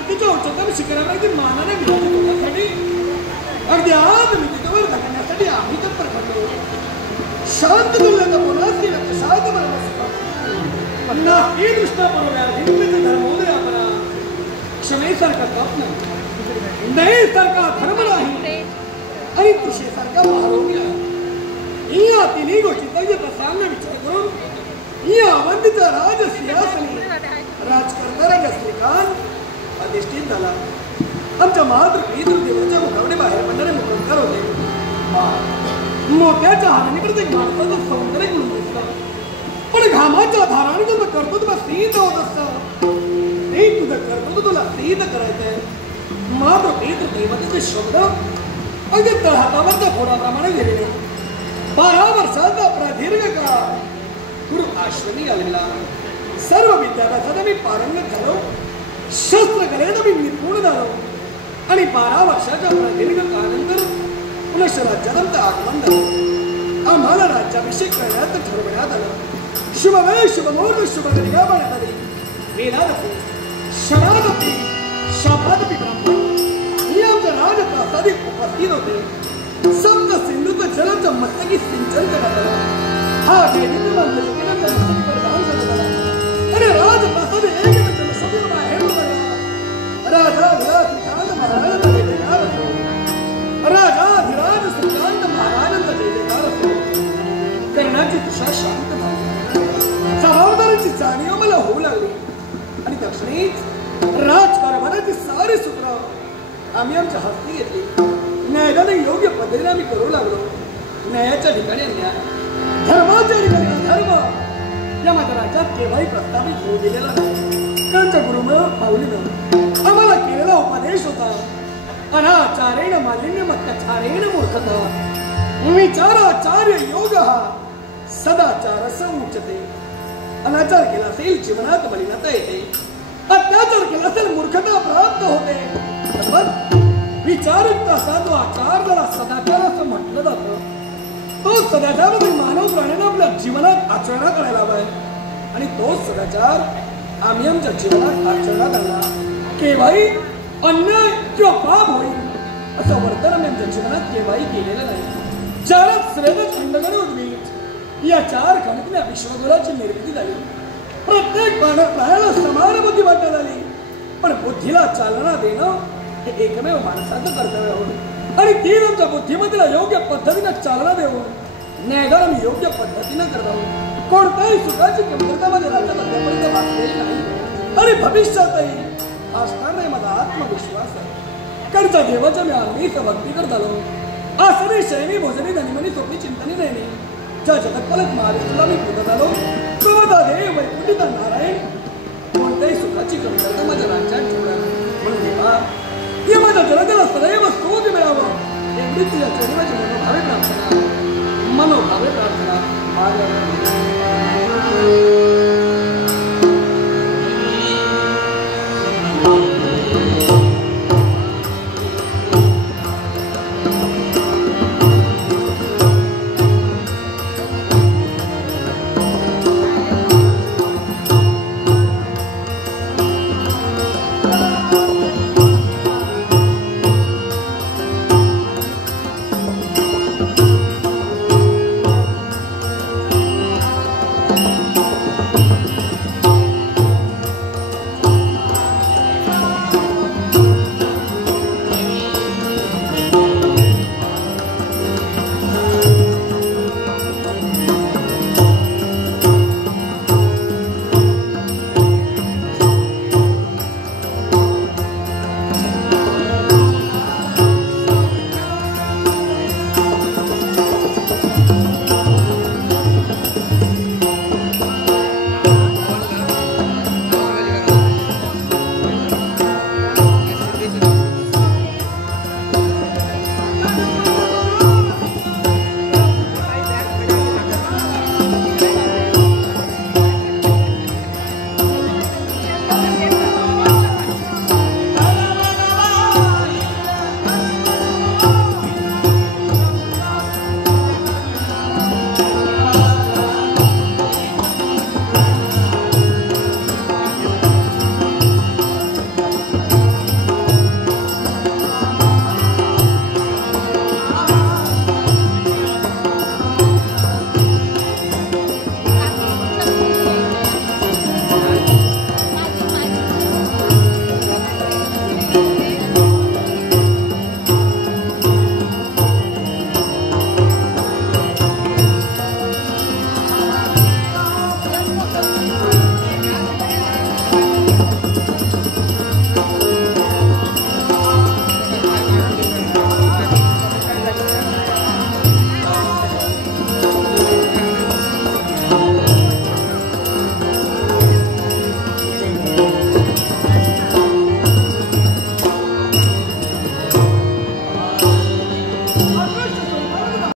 कीर्तीच्या उच्चतम शिखरावरती मानाने विराजित होण्यासाठी अगदी आज विजेतेवर धरण्यासाठी आम्ही तर प्रकटलो. शांत तुल्यता पुन्हा ती रक्षसात ना ही दृष्टा परव्याधीचे धर्मोदय आपला क्षमेसारखा पाप नाही, दयेसारखा धर्म नाही आणि तुषेसारखा महारोगी आहे. या तिन्ही गोष्टीचा सामना विचार करून या अवंतीचा राज सिंहासनी राज करणारा श्रीकांत अधिष्ठित झाला. आमच्या मातृ पितृ देवाच्या मुखावडे बाहेर पडणारे मुखंकार होते. मोत्याच्या हाराने प्रत्येक माणसाचं सौंदर्य गुण दिसतं, पण घामाच्या धाराने तुझं कर्तृत्व सिद्ध होत असतं. ते तुझं कर्तृत्व तुला सिद्ध करायचंय. मातृ पितृ देवतेचे शब्द अगदी तळहातावरच्या फोडाप्रमाणे गेलेले. 12 वर्षाचा प्रदीर्घ काळ गुरु आश्वनी आलेला. सर्व विद्याभ्यासात मी पारंगत झालो, शस्त्रकलेत मी निपुण झालो आणि 12 वर्षाच्या प्रदीर्घ काळानंतर पुनश्च राज्यात आमचं आगमन झालं. आम्हाला राज्याभिषेक करण्यात ठरवण्यात आलं. शुभ वेळ शुभ मुहूर्त शुभ घडिया पाहण्यात आली. वेदादपी शरादपी शापादपी ब्राह्मण हे आमच्या राजप्रासादिक उपस्थित होते. सप्त सिंधूचं जलाचं मस्तकी सिंचन करण्यात आलं. हा वैदिक मंत्र प्रदान करण्यात आला आणि राजप्रासाद एक जलशोधून बाहेर उतरला. राजा श्रीकांत महाराजांचा जयजयकार असो. राजाधिराज श्रीकांत महाराजांचा जयजयकार असो. कर्णाची दिशा शांत झाली. जबाबदारीची जाणीव मला होऊ लागली आणि दक्षिणेत राजकारभाराची सारी सूत्र आम्ही आमच्या हस्ती घेतली. न्यायाने योग्य पद्धतीने आम्ही करू लागलो. न्यायाच्या ठिकाणी न्याय, धर्माच्या ठिकाणी अधर्म या माझ्या राज्यात केव्हाही प्रस्तावित होऊ दिलेला नाही. कारण गुरुमुळे माऊलीनं आम्हाला केलेला उपदेश होता, अनाचारेण मालिन्यम अत्याचारेण मूर्खता विचाराचार्य योग हा सदाचारस उच्यते. अनाचार केला असेल जीवनात मलिनता येते, अत्याचार केला असेल मूर्खता प्राप्त होते. विचारयुक्त असा जो आचार जरा सदाचार असं म्हटलं जातं, तो सदाचार मानव प्राण्यानं आपल्या जीवनात आचरणात करायला हवाय आणि तोच सदाचार आम्ही आमच्या जीवनात आचरणात आणला. केव्हाही अन्याय किंवा पाप होईल असं वर्तन आम्ही आमच्या जीवनात केव्हाही केलेलं नाही. चारात श्रेष्ठ खंडगणे उद्भीत या 4 खंडीतल्या विश्वगुराची निर्मिती झाली. प्रत्येक प्राण्याला समान बुद्धी वाटण्यात आली, पण बुद्धीला चालना देणं हे एकमेव माणसाचं कर्तव्य होतं आणि ती आमच्या बुद्धिमत्तेला योग्य पद्धतीने चालना देऊन न्यायदान आम्ही योग्य पद्धतीने करत आहोत. कोणत्याही सुखाची कमतरतामध्ये राज्यात अद्यापर्यंत भासलेली नाही आणि भविष्यातही असणार नाही माझा आत्मविश्वास आहे. कर्जा देवाच्या मी आम्हीच भक्ती करत आलो. आसने शयनी भोजनी धनिमनी स्वप्नी चिंतनी नेहमी ज्या जगत्पालक महाविष्णूला मी पूजत आलो. प्रभदा देव वैकुंठिता नारायण कोणत्याही सुखाची कमतरता माझ्या राज्यात ठेवणार म्हणून देवा या माझ्या जगताला सदैव सुख मिळावं एवढी तुझ्या चरणाची मनोभावे प्रार्थना माझ्या